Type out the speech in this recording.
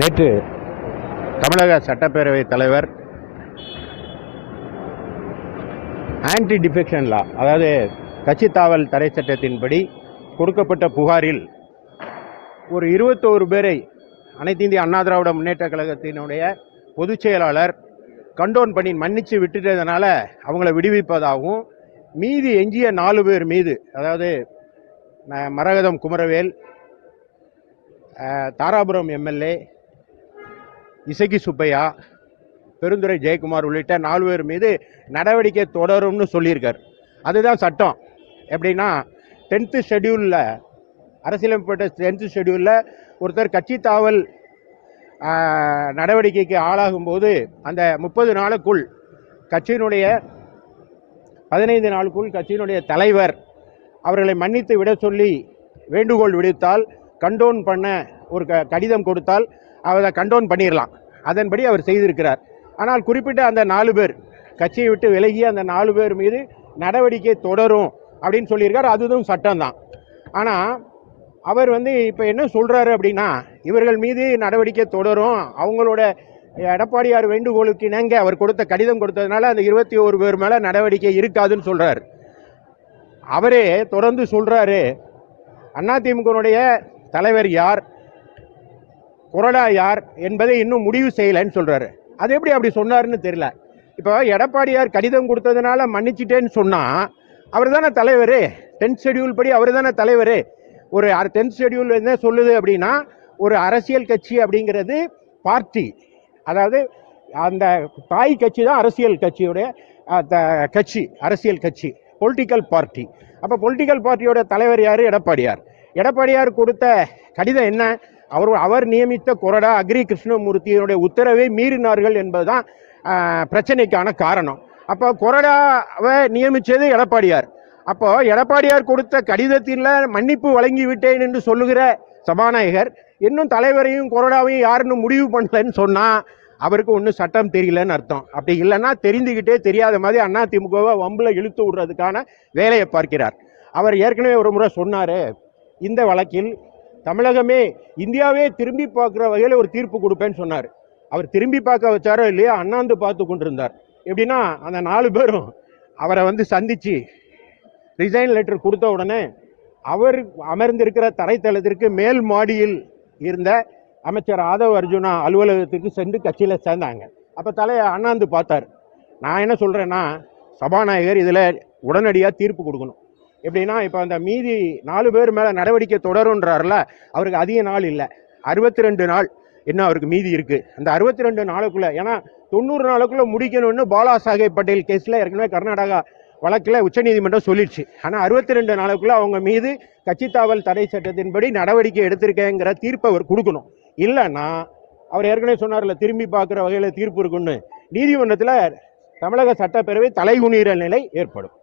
நேற்று தமிழக சட்டப்பேரவை தலைவர் ஆன்டி டிஃபெக்ஷன் லா, அதாவது கட்சி தாவல் தடை சட்டத்தின்படி கொடுக்கப்பட்ட புகாரில் ஒரு 21 பேரை அனைத்து இந்திய அண்ணா திராவிட முன்னேற்ற கழகத்தினுடைய பொதுச் செயலாளர் கண்டோன் பண்ணி மன்னித்து விட்டுட்டதுனால அவங்கள விடுவிப்பதாகவும், மீதி எஞ்சிய 4 பேர் மீது, அதாவது மரகதம் குமரவேல், தாராபுரம் எம்எல்ஏ இசக்கி சுப்பையா, பெருந்துறை ஜெயக்குமார் உள்ளிட்ட 4 பேர் மீது நடவடிக்கை தொடரும்னு சொல்லியிருக்கார். அதுதான் சட்டம். எப்படின்னா 10th ஷெட்யூலில், அரசியலமைப்பட்ட 10th ஷெட்யூலில் ஒருத்தர் கட்சி தாவல் நடவடிக்கைக்கு ஆளாகும்போது அந்த 30 நாளுக்குள் கட்சியினுடைய 15 நாளுக்குள் கட்சியினுடைய தலைவர் அவர்களை மன்னித்து விட சொல்லி வேண்டுகோள் விடுத்தால், கண்டோன் பண்ண ஒரு கடிதம் கொடுத்தால் அதை கண்டோன் பண்ணிடலாம். அதன்படி அவர் செய்திருக்கிறார். ஆனால் குறிப்பிட்ட அந்த 4 பேர், கட்சியை விட்டு விலகிய அந்த 4 பேர் மீது நடவடிக்கை தொடரும் அப்படின்னு சொல்லியிருக்கார். அதுவும் சட்டம்தான். ஆனால் அவர் இப்போ என்ன சொல்கிறாரு அப்படின்னா, இவர்கள் மீது நடவடிக்கை தொடரும், அவங்களோட எடப்பாடியார் வேண்டுகோளுக்கு இணங்க அவர் கொடுத்த கடிதம் கொடுத்ததுனால அந்த 21 பேர் மேலே நடவடிக்கை இருக்காதுன்னு சொல்கிறார். அவரே தொடர்ந்து சொல்கிறாரு, அதிமுகனுடைய தலைவர் யார், கொறடா யார் என்பதை இன்னும் முடிவு செய்யலைன்னு சொல்கிறாரு. அது எப்படி அப்படி சொன்னார்னு தெரியல. இப்போ எடப்பாடியார் கடிதம் கொடுத்ததுனால மன்னிச்சிட்டேன்னு சொன்னால் அவர் தானே தலைவர். 10th ஷெட்யூல் படி அவர் தானே தலைவர். ஒரு 10th ஷெட்யூல் என்ன சொல்லுது அப்படின்னா, ஒரு அரசியல் கட்சி அப்படிங்கிறது பார்ட்டி, அதாவது அந்த தாய் கட்சி தான் அரசியல் கட்சியுடைய கட்சி, அரசியல் கட்சி, பொலிட்டிக்கல் பார்ட்டி. அப்போ பொலிட்டிக்கல் பார்ட்டியோட தலைவர் யார்? எடப்பாடியார். எடப்பாடியார் கொடுத்த கடிதம் என்ன? அவர் நியமித்த கொறடா அக்ரி கிருஷ்ணமூர்த்தியினுடைய உத்தரவை மீறினார்கள் என்பதுதான் பிரச்சனைக்கான காரணம். அப்போ கொறடாவை நியமித்தது எடப்பாடியார். அப்போ எடப்பாடியார் கொடுத்த கடிதத்தில் மன்னிப்பு வழங்கி விட்டேன் என்று சொல்லுகிற சபாநாயகர் இன்னும் தலைவரையும் கொறடாவையும் யாருன்னு முடிவு பண்ணலன்னு சொன்னால் அவருக்கு ஒன்றும் சட்டம் தெரியலன்னு அர்த்தம். அப்படி இல்லைன்னா தெரிந்துக்கிட்டே தெரியாத மாதிரி அதிமுகவை வம்பில் இழுத்து விடுறதுக்கான வேலையை பார்க்கிறார். அவர் ஏற்கனவே ஒரு முறை சொன்னார், இந்த வழக்கில் தமிழகமே இந்தியாவே திரும்பி பார்க்குற வகையில் ஒரு தீர்ப்பு கொடுப்பேன்னு சொன்னார். அவர் திரும்பி பார்க்க வச்சாரோ இல்லையா, அண்ணாந்து பார்த்து கொண்டிருந்தார். எப்படின்னா அந்த 4 பேரும் அவரை சந்தித்து ரிசைன் லெட்டர் கொடுத்த உடனே அவர் அமர்ந்திருக்கிற தரைத்தளத்திற்கு மேல் மாடியில் இருந்த அமைச்சர் ஆதவ் அர்ஜுனா அலுவலகத்துக்கு சென்று கட்சியில் சேர்ந்தாங்க. அப்போ அண்ணாந்து பார்த்தார். நான் என்ன சொல்கிறேன்னா, சபாநாயகர் இதில் உடனடியாக தீர்ப்பு கொடுக்கணும். எப்படின்னா இப்போ அந்த மீதி 4 பேர் மேலே நடவடிக்கை தொடருன்றார்ல, அவருக்கு அதிக நாள் இல்லை, 62 நாள் இன்னும் அவருக்கு மீதி இருக்குது. அந்த 62 நாளுக்குள்ளே, ஏன்னா 90 நாளுக்குள்ளே முடிக்கணும்னு பாலா சாஹேப் பட்டேல் கேஸில் ஏற்கனவே கர்நாடகா வழக்கில் உச்சநீதிமன்றம் சொல்லிடுச்சு. ஆனால் 62 நாளுக்குள்ளே அவங்க மீது கட்சி தாவல் தடை சட்டத்தின்படி நடவடிக்கை எடுத்திருக்கேங்கிற தீர்ப்பை அவர் கொடுக்கணும். இல்லைன்னா அவர் ஏற்கனவே சொன்னார்ல, திரும்பி பார்க்குற வகையில் தீர்ப்பு இருக்குன்னு, நீதிமன்றத்தில் தமிழக சட்டப்பேரவை தலைகுனிகிற நிலை ஏற்படும்.